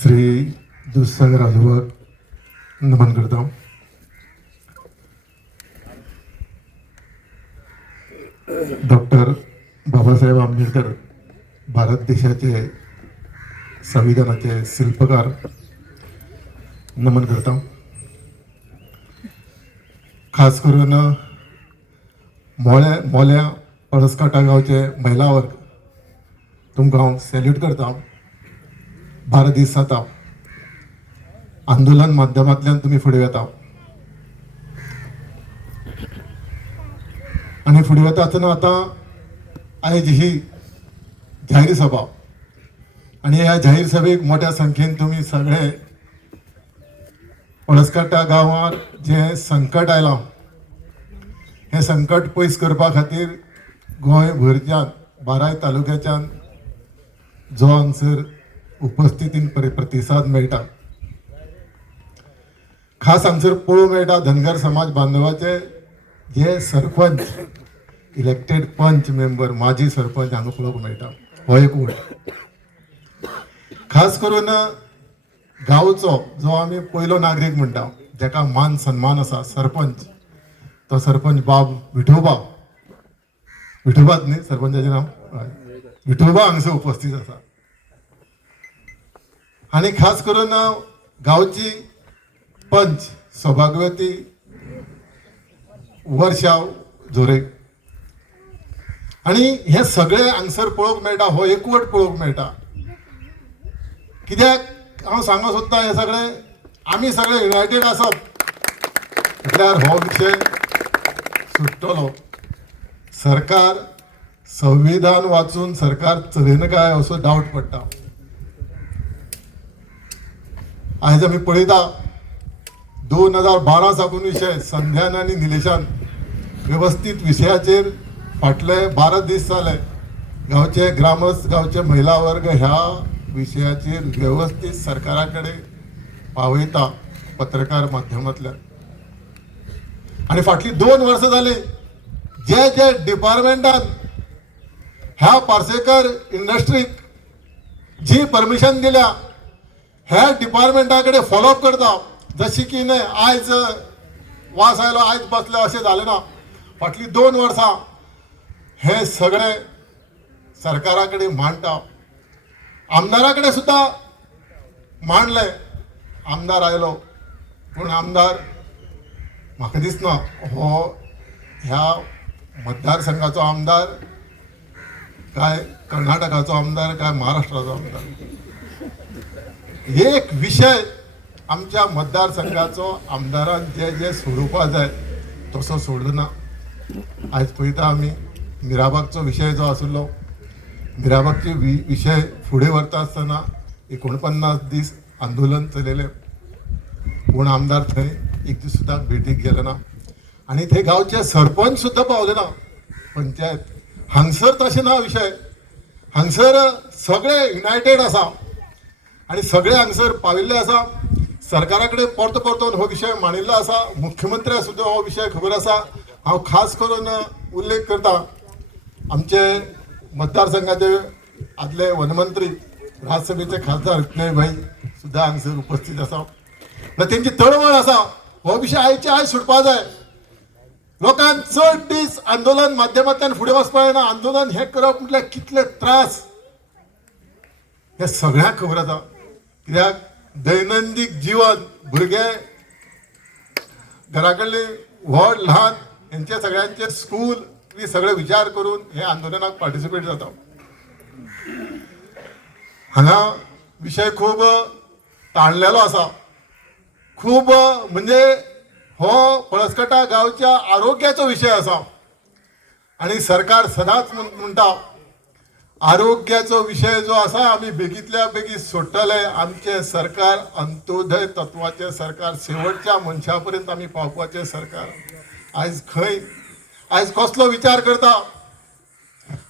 श्री दुस्संग राजोबाक नमन करता. डॉक्टर बाबासाहेब आंबेडकर भारत देशाचे संविधानाचे शिल्पकार नमन करता. खास करून मोल्या पळसकाटा गावचे महिला वर्ग तुमकां हांव सॅल्यूट करता. भारत दीस जाता, आंदोलन माध्यमांतल्यान तुम्ही फुडें येता आणि फुडें येता आसतना आतां आयज ही जाहीर सभा आणि ह्या जाहीर सभेक मोठ्या संख्येन तुम्ही सगळे पळसकाटा गांवांत जे संकट आयलां हे संकट पयस करपा खातीर गोंयभरच्यान 12 तालुक्याच्यान जो हांगसर उपस्थितीन प्रतिसाद मेळटा. खास हांगसर पळोवंक मेळटा धनगर समाज बांधवाचे जे सरपंच इलेक्टेड पंच मेंबर माजी सरपंच हांगा पळोवंक मेळटा. हो एक वट. खास करून गांवचो जो आमी पयलो नागरीक म्हणटा जेका मान सन्मान आसा सरपंच, तो सरपंच बाब विठोबा न्ही सरपंचाचें नांव, विठोबा हांगसर उपस्थित आसा. आणि खास करून गांवची पंच सौभाग्यवती वर्षा जोरे आणि हे सगळे हांगसर पळोवंक मेळटा. हो एकवट पळोवंक मेळटा. कित्याक हांव सांगूंक सोदतां हे सगळे आमी सगळे युनायटेड आसप म्हटल्यार हो विशय सुट्टलो. सरकार संविधान वाचून सरकार चलयना काय असो डावट पडटा. आयज आमी पळयता 2012 साकून विशय संध्यान आनी निलेशान वेवस्थीत विशयाचेर फाटले 12 दीस जाले गांवचे ग्रामस्थ गांवचे महिला वर्ग ह्या विशयाचेर वेवस्थीत सरकारा कडेन पावयता पत्रकार माध्यमांतल्यान. आणि फाटली 2 वर्सां जाली जे जे डिपार्टमेंटान ह्या पार्सेकर इंडस्ट्रीक जी परमिशन दिल्या ह्या डिपार्टमेंटा कडेन फॉलोअप करता. जशी की न्हय आयज वास आयलो आयज बसले अशें जालें ना. फाटली 2 वर्सां हे सगळे सरकारा कडेन मांडटा. आमदारा कडेन सुद्दां मांडले. आमदार आयलो पूण आमदार म्हाका दिसना हो ह्या मतदारसंघाचो आमदार काय कर्नाटकाचो आमदार काय महाराष्ट्राचो आमदार. एक विशय आमच्या मतदारसंघाचो आमदारान जे जे सोडोवपा जाय तसो सोडना. आयज पळयता आमी मिराबागचो विशय जो आशिल्लो मिराबागचे विशय फुडें व्हरता आसतना 49 दीस आंदोलन चलयलें पूण आमदार थंय एक दीस सुद्दां भेटीक गेलो ना. आणि थंय गांवचे सरपंच सुद्दां पावले ना. पंचायत हांगसर तशें ना विशय. हांगसर सगळे युनायटेड आसा आणि सगळे हांगसर पाविल्ले आसा. सरकारा कडेन परतो परतून हो विशय मांडिल्लो आसा. मुख्यमंत्र्याक सुद्दां हो विशय खबर आसा. हांव खास करून उल्लेख करता आमचे मतदारसंघाचे आदले वनमंत्री राज्यसभेचे खासदार विनय भाई सुद्दां हांगसर उपस्थित आसा. तेंची तळमळ आसा. हो विशय आयचे आयज सुटपा जाय. लोकांक चड दीस आंदोलन माध्यमांतल्यान फुडें वचपा जायना. आंदोलन हे करप म्हटल्यार कितले त्रास हे सगळ्यांक खबर आसा. कित्याक दैनंदीन जीवन भुरगे घरा कडले व्हड ल्हान हेंचे सगळ्यांचे स्कूल बी सगळे विचार करून हे आंदोलनाक पार्टिसिपेट जाता. हांगा विशय खूब ताणलेलो आसा. खूब म्हणजे हो पळसकाटा गांवच्या आरोग्याचो विशय आसा. आणि सरकार सदांच म्हणटा आरोग्याचो विशय जो आसा आमी बेगींतल्या बेगीन सोडटले. आमचे सरकार अंत्योदय तत्वाचे सरकार, शेवटच्या मनशा पर्यंत आमी पावपाचे सरकार. आयज खंय आयज कसलो विचार करता.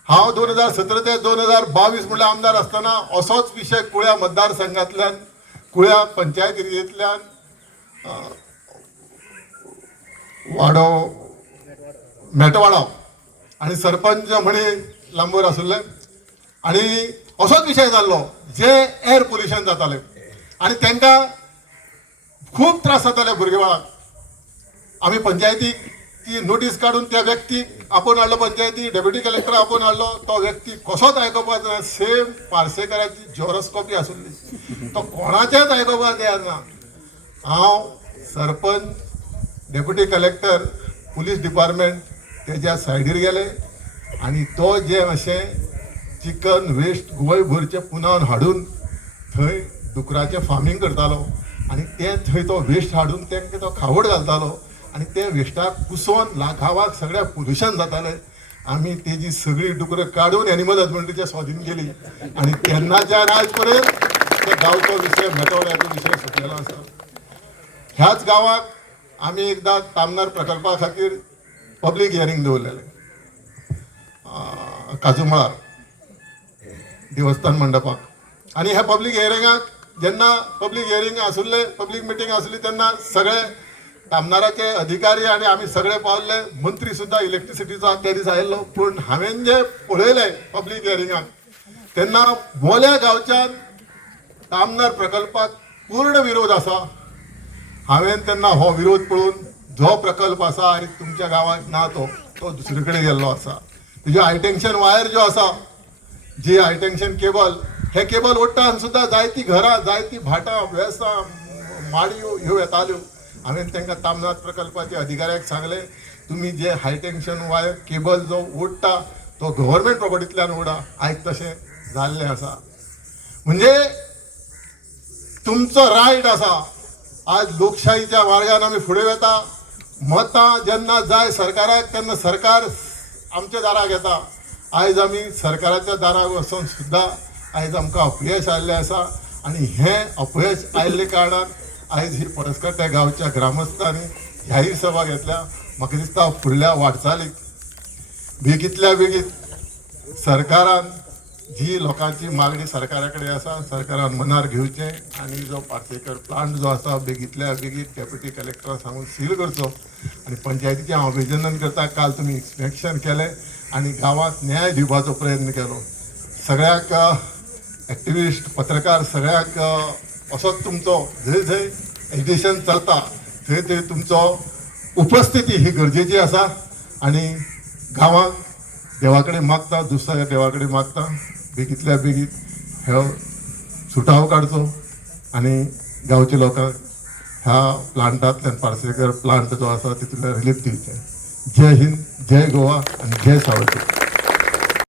हांव 2017 ते 2022 म्हणल्यार आमदार आसतना असोच विशय कुळ्या मतदारसंघांतल्यान कुळ्या पंचायतींतल्यान मेटवाडा आणि सरपंच म्हणे लांबवर आसले आणि असोच विशय जाल्लो जे एअर पोल्युशन जाताले. आणि तांकां खूब त्रास जाताले भुरगेवाळाक. आमी पंचायतीक ती नोटीस काढून त्या व्यक्तीक आपोवन हाडलो पंचायती, डेप्युटी कलेक्टर आपोवन हाडलो. तो व्यक्ती कसोच आयकोपाक ना. सेम पार्सेकराची जॉरस्कॉपी आसुल्ली, तो कोणाचेच आयकोपाक येना. हांव sarpanch, deputy collector, police department तेज्या सायडीर गेले आनी तो जे अशें चिकन वेस्ट गोंयभरचे पुनावन हाडून थंय डुकराचें फार्मींग करतालो आनी ते थंय तो वेस्ट हाडून तेंकां तो खावड घालतालो आनी ते वेस्टाक कुसोवन गांवाक सगळ्या पोल्युशन जातालें. आमी तेजी सगळी डुकरां काडून एनिमल हजबंड्रीच्या स्वाधीन केली आनी तेन्नाच्यान आयज पर्यंत त्या गांवचो विशय मेटोवऱ्याचो विशय सुटलेलो आसा. ह्याच गांवाक आमी एकदां तामनार प्रकल्पा खातीर पब्लीक हियरींग दवरलेलें काजूमळार देवस्थान मंडपाक. आनी ह्या पब्लीक हियरिंगाक जेन्ना पब्लीक हियरींग आसुल्ले, पब्लीक मिटींग आसली तेन्ना सगळे तामनाराचे अधिकारी आनी आमी सगळे पावल्ले. मंत्री सुद्दां इलेक्ट्रिसिटीचो त्या दिसा आयिल्लो. पूण हांवें जे पळयलें पब्लीक हियरिंगाक तेन्ना मोल्या गांवच्यान तामनार प्रकल्पाक पूर्ण विरोध आसा. हांवें तेन्ना हो विरोध पळोवन जो प्रकल्प आसा आनी तुमच्या गांवांत ना तो दुसरे कडेन गेल्लो आसा. तेज्यो हायटेन्शन वायर ज्यो आसा, जी हायटेन्शन केबल, हे केबल ओडटान सुद्दां जायतीं घरां, जायतीं भाटां, वेसां, माडयो ह्यो येताल्यो. हांवें तांकां तामनाथ प्रकल्पाच्या अधिकाऱ्याक सांगलें, तुमी जे हायटेन्शन वायर केबल जो ओडटा तो गव्हर्मेंट प्रॉपर्टींतल्यान ओडा. आयज तशें जाल्लें आसा. म्हणजे तुमचो रायट आसा. आज लोकशाहीच्या मार्गान आमी फुडें वता. मतां जेन्ना जाय सरकाराक तेन्ना सरकार आमच्या दाराक येता. आयज आमी सरकाराच्या दाराक वचून सुद्दां आयज आमकां अपयश आयिल्लें आसा आनी हें अपयश आयिल्ले कारणान आयज ही परसकट्या गांवच्या ग्रामस्थांनी ह्याय सभा घेतल्या. म्हाका दिसता फुडल्या वाटचालीक बेगींतल्या बेगीन सरकारान जी लोकांची मागणी सरकारा कडेन आसा सरकारान मनार घेवचें आनी जो पार्सेकर प्लांट जो आसा बेगींतल्या बेगीन डेप्युटी कलेक्टराक सांगून सील करचो. आनी पंचायतीचें हांव अभिनंदन करता. काल तुमी इन्स्पेक्शन केलें आनी गांवांत न्याय दिवपाचो प्रयत्न केलो. सगळ्याक एक्टिविस्ट, पत्रकार सगळ्याक असोच तुमचो जंय जंय एज्युकेशन चलता थंय थंय तुमचो उपस्थिती ही गरजेची आसा. आनी गांवांक देवा कडेन मागता, दुसऱ्या देवा कडेन मागता बेगींतल्या बेगीन हे सुटावो काडचो आनी गांवच्या लोकांक ह्या प्लांटांतल्यान पार्सेकर प्लांट जो आसा तितूंतल्यान रिलीफ दिवचें. जय हिंद, जय गोवा आनी जय सावरकर.